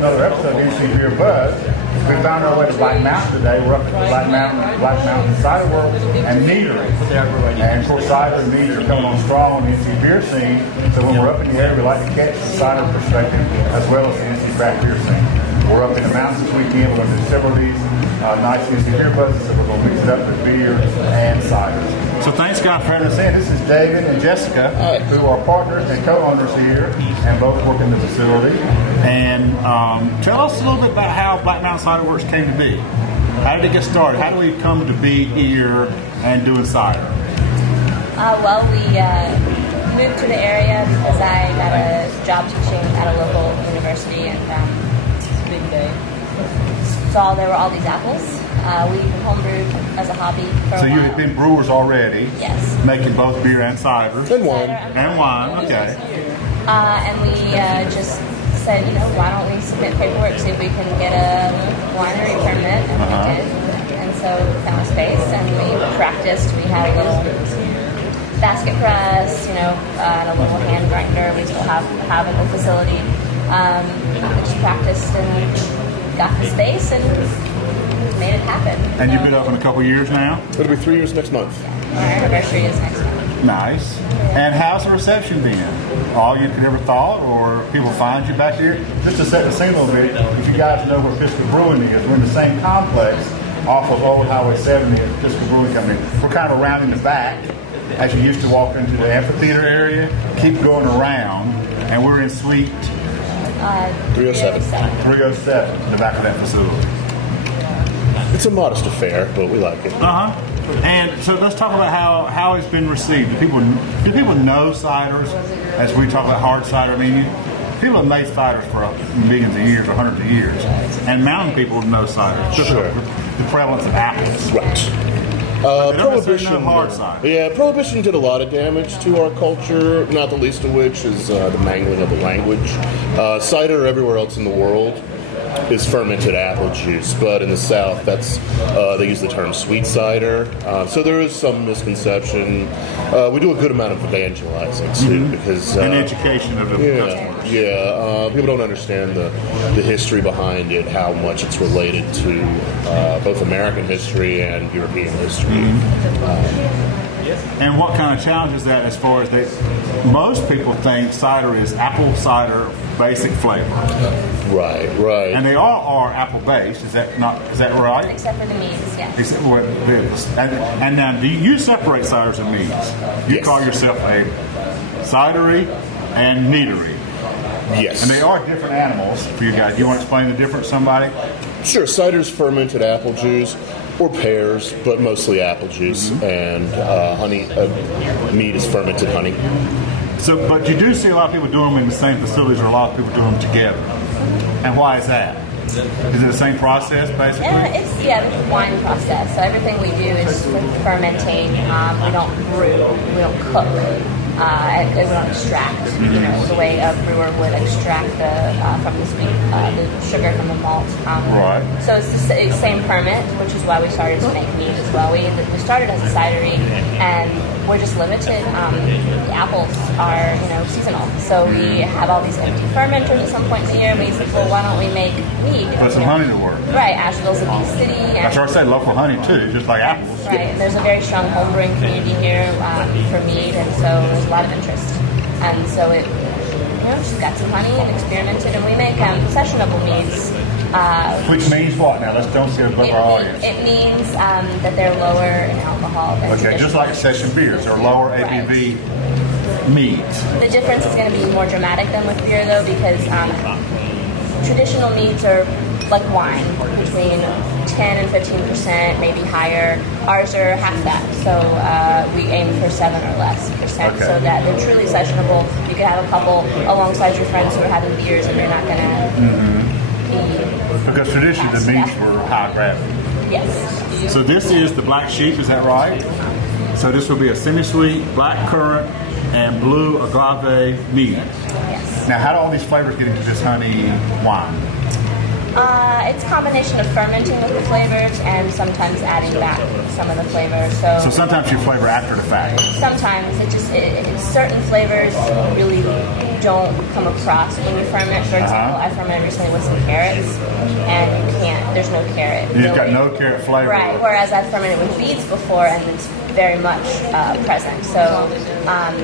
another episode of NCBeerBuzz. We found our way to Black Mountain today. We're up at the Black Mountain Ciderworks and Meadery. And of course, cider and meads are coming on strong on the NC beer scene. So when we're up in the area, we like to catch the cider perspective as well as the NC craft beer scene. We're up in the mountains this weekend. We're going to do several of these nice NCBeerBuzzes. So we're going to mix it up with beer and ciders. So thanks, guys, for having us in. This is David and Jessica, who are partners and co-owners here, and both work in the facility. And tell us a little bit about how Black Mountain Ciderworks came to be. How did it get started? How did we come to be here and doing cider? Well, we moved to the area because I got a job teaching at a local university, and saw there were all these apples. We homebrewed as a hobby for a while. So you had been brewers already? Yes. Making both beer and ciders? And wine. And wine, okay. And we just said, why don't we submit paperwork, see if we can get a winery permit, and we did. And so we found a space, and we practiced. We had a little basket press, and a little hand grinder. We still have in the facility. We just practiced and got the space and made it happen. And you've been open a couple years now? It'll be 3 years next month. Yeah. Our anniversary is next month. Nice. And how's the reception been? All you could ever thought, or people find you back here? Just to set the scene a little bit, if you guys know where Pisgah Brewing is, we're in the same complex off of Old Highway 70 at Pisgah Brewing Company. We're kind of around in the back as you used to walk into the amphitheater area, keep going around, and we're in suite 307. 307 in the back of that facility. It's a modest affair, but we like it. And so let's talk about how it's been received. Do people know ciders as we talk about hard cider? I mean, people have made ciders for millions of years or hundreds of years, and mountain people know ciders. Sure. The prevalence of apples. Right. Prohibition. Hard cider. Yeah, Prohibition did a lot of damage to our culture, not the least of which is the mangling of the language. Cider everywhere else in the world is fermented apple juice, but in the South, they use the term sweet cider. So there is some misconception. We do a good amount of evangelizing too, because and education of the customers. People don't understand the history behind it, how much it's related to both American history and European history. And what kind of challenge is that as far as most people think cider is apple cider basic flavor. Right. And they all are apple based, is that right? Except for the meads, yeah. Except for and now do you separate ciders and meads? You call yourself a cidery and meadery. Yes. And they are different animals for you guys. Do you want to explain the difference to somebody? Sure. Cider's fermented apple juice, or pears, but mostly apple juice, and honey. Mead is fermented honey. So, but you do see a lot of people doing them in the same facilities, or a lot of people doing them together. And why is that? Is it the same process, basically? It's the wine process. So everything we do is fermenting. We don't brew. We don't cook. We don't extract, the way a brewer would extract from the sweet, the sugar from the malt. Right. So it's the same ferment, which is why we started to make mead as well. We started as a cidery, and we're just limited. The apples are, seasonal. So we have all these empty fermenters at some point in the year. We said, well, why don't we make mead? Put some honey to work. Right. Asheville's a bee city. That's why I said local honey, too, just like apples. Right. And there's a very strong homebrewing community here for mead, and so there's a lot of interest. And so it, just got some honey and experimented, and we make sessionable meads. Which means what now? Don't say it above our audience. It means that they're lower in alcohol than okay, just like session beers, they're lower ABV meads. The difference is going to be more dramatic than with beer, though, because traditional meads are like wine, between 10 and 15%, maybe higher. Ours are half that, so we aim for 7 or less percent, so that they're truly sessionable. You can have a couple alongside your friends who are having beers, and you're not going to be... Because traditionally the meads were high gravity. Yes. So this is the Black Sheep, is that right? So this will be a semi-sweet, black currant, and blue agave mead. Yes. Now, how do all these flavors get into this honey wine? It's a combination of fermenting with the flavors and sometimes adding back some of the flavors. So sometimes you flavor after the fact. Sometimes certain flavors really don't come across when you ferment. For example, I fermented recently with some carrots, and you can't. There's no carrot. You've got no carrot flavor. Right. Whereas I've fermented with beets before, and it's very much present. So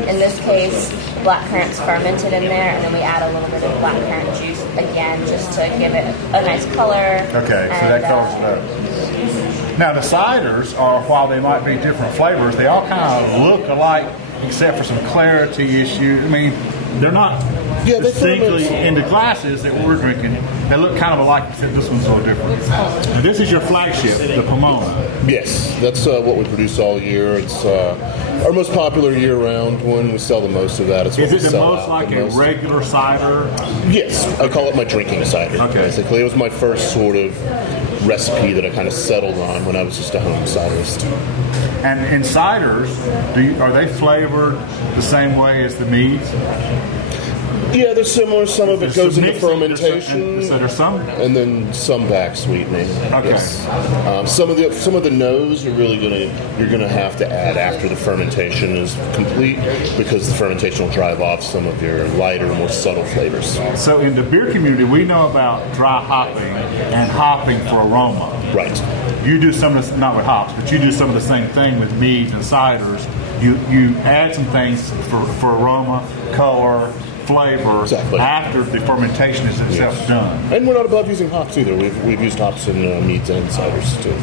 in this case, black currant's fermented in there, and then we add a little bit of black currant juice again, just to give it a nice color. Okay, so that colors it up. Now the ciders are, while they might be different flavors, they all kind of look alike, except for some clarity issues. I mean, they're not distinctly in the glasses that we're drinking. They look kind of alike, except this one's a little different. And this is your flagship, the Pomona. Yes, that's what we produce all year. It's our most popular year-round one. We sell the most of that. It's is it the most like a regular cider? Yes, I call it my drinking cider. Okay. Basically, it was my first sort of recipe that I kind of settled on when I was just a home ciderist. And in ciders, are they flavored the same way as the meads? Yeah, they're similar. Some of it goes into fermentation, so there's some, and then some back sweetening. Okay. Yes. Some of the nose you're gonna have to add after the fermentation is complete, because the fermentation will drive off some of your lighter, more subtle flavors. So in the beer community, we know about dry hopping and hopping for aroma. Right. You do some of this, not with hops, but you do some of the same thing with meads and ciders. You add some things for aroma, color, flavor, exactly, after the fermentation is itself done. And we're not above using hops either. We've used hops in meads and ciders too.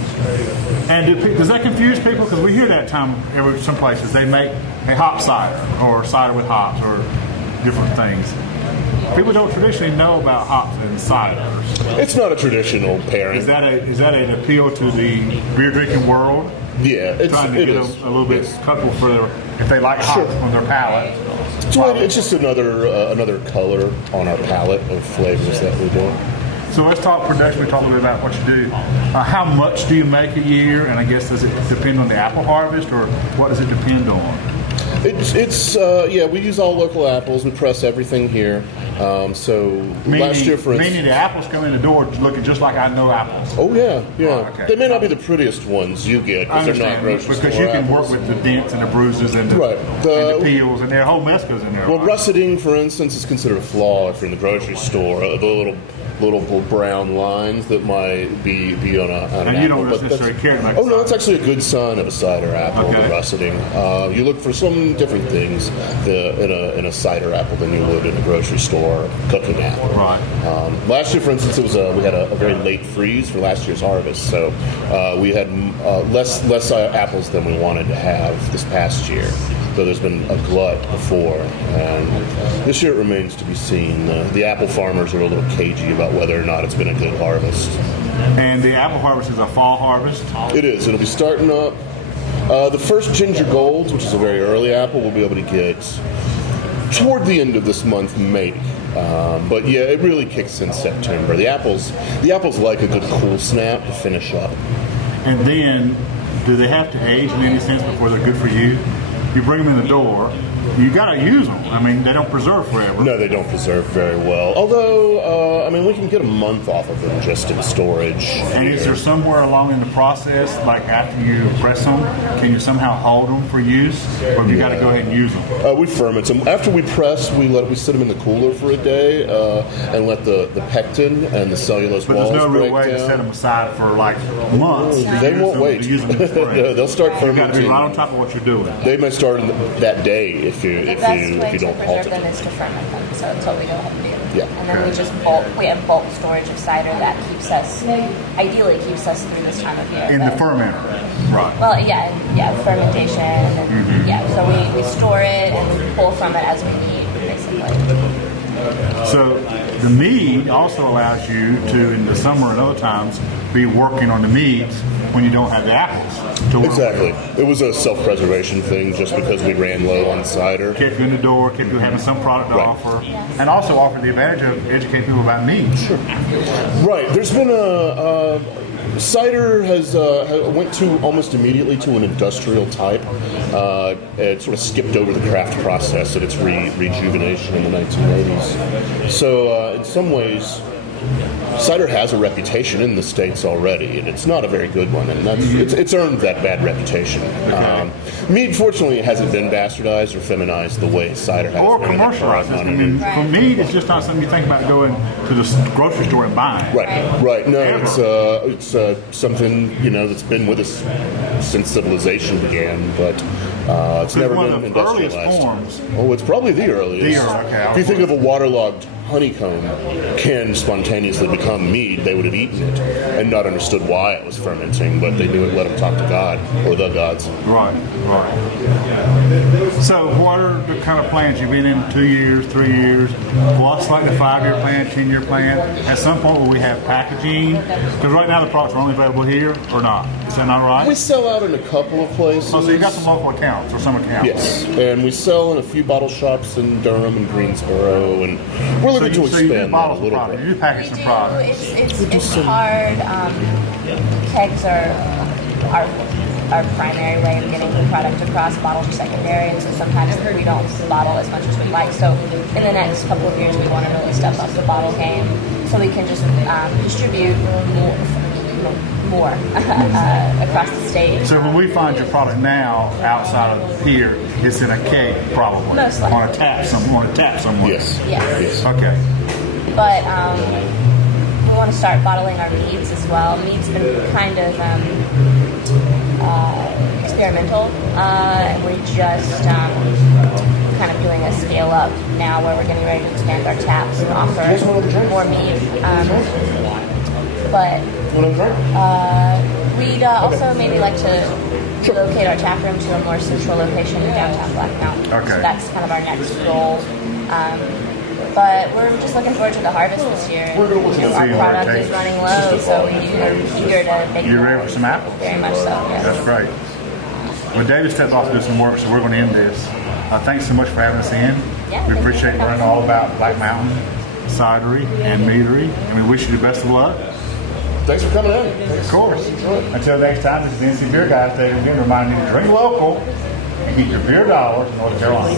And does that confuse people? Because we hear that time some places they make a hop cider or cider with hops or different things. People don't traditionally know about hops and ciders. It's not a traditional pairing. Is that an appeal to the beer drinking world? Yeah, trying to get a little bit coupled for if they like hops on their palate. So it's just another color on our palette of flavors that we're doing. So let's talk production. We talk a little bit about what you do. How much do you make a year? And I guess does it depend on the apple harvest, or what does it depend on? We use all local apples. We press everything here. Last year, for instance, meaning the apples come in the door looking just like I know apples. Oh yeah. Oh, okay. They may not be the prettiest ones you get because they're not grocery store because you can apples. work with the dents and the bruises and the peels, and their whole mess goes in there. Well, russeting, for instance, is considered a flaw if you're in the grocery store. The little brown lines that might be on an apple. And you don't necessarily care. Oh no, that's actually a good sign of a cider apple. Okay. The russeting. You look for some different things in a cider apple than you would in a grocery store cooking apple. Right. Last year, for instance, we had a very late freeze for last year's harvest, so we had less apples than we wanted to have this past year. So there's been a glut before, and this year it remains to be seen. The apple farmers are a little cagey about whether or not it's been a good harvest. And the apple harvest is a fall harvest? It is. It'll be starting up. The first ginger golds, which is a very early apple, we'll be able to get toward the end of this month, maybe. But yeah, it really kicks in September. The apples like a good cool snap to finish up. And then, do they have to age in any sense before they're good for you? You bring them in the door, you got to use them. I mean, they don't preserve forever. No, they don't preserve very well. Although, we can get a month off of them just in storage. And is there somewhere along in the process, like after you press them, can you somehow hold them for use? Or have you got to go ahead and use them? We ferment them. After we press, we sit them in the cooler for a day and let the pectin and the cellulose walls break down. But there's no real way to set them aside for like months. They won't wait. No, they'll start fermenting. You've got to be right on top of what you're doing. They may start that day if you don't halt it. The best way to preserve them is to ferment them, so that's what we go ahead and do. Yeah. And then we have bulk storage of cider that ideally keeps us through this time of year. In the fermenter, right? Well, fermentation, and so we store it and we pull from it as we need, basically. So the mead also allows you to, in the summer and other times, be working on the meads when you don't have the apples. Exactly. It was a self-preservation thing just because we ran low on cider. Kept you in the door, kept you having some product to offer, and also offered the advantage of educating people about mead. Sure. Right. There's been cider went to almost immediately to an industrial type. It sort of skipped over the craft process at its rejuvenation in the 1980s. So in some ways, cider has a reputation in the States already, and it's not a very good one, and it's earned that bad reputation. Mead, fortunately, hasn't been bastardized or feminized the way cider has. Or commercialized. I mean, for me, it's just not something you think about going to the grocery store and buying. Right. No, it's something, you know, that's been with us since civilization began, but it's never been industrialized. Forms. Oh, it's probably the earliest. If you think of a waterlogged honeycomb can spontaneously become mead, they would have eaten it and not understood why it was fermenting, but they knew it let them talk to God or the gods. Right. So what are the kind of plans you've been in 2 years, 3 years? What's like the 5-year plan, 10-year plan? At some point will we have packaging? Because right now the products are only available here or not? Is that not right? We sell out in a couple of places. Oh, so you got some local accounts or some accounts? Yes, and we sell in a few bottle shops in Durham and Greensboro, and we're looking to expand that a little bit. You do package some products. It's hard. Kegs are our primary way of getting the product across. Bottles are secondary, and so sometimes we don't bottle as much as we'd like. So in the next couple of years, we want to really step up the bottle game so we can just distribute more across the state. So when we find your product now outside of here, it's in a keg, probably. Most likely. On a tap somewhere. Yes. Okay. But we want to start bottling our meads as well. Mead's been kind of experimental, and we're just kind of doing a scale up now where we're getting ready to expand our taps and offer more mead. But we'd also maybe like to locate our tap room to a more central location in downtown Black Mountain. Okay. So that's kind of our next goal. But we're just looking forward to the harvest this year. Our product is running low, so we're eager to make You ready for some apples? Very much so, yes. That's great. Well, David stepped off to do some work, so we're going to end this. Thanks so much for having us in. Yeah, we appreciate learning all about Black Mountain Cidery and Meadery, and we wish you the best of luck. Thanks for coming in. Of course. Until next time, this is NC Beer Guys. David again reminding you to drink local, keep your beer dollars in North Carolina.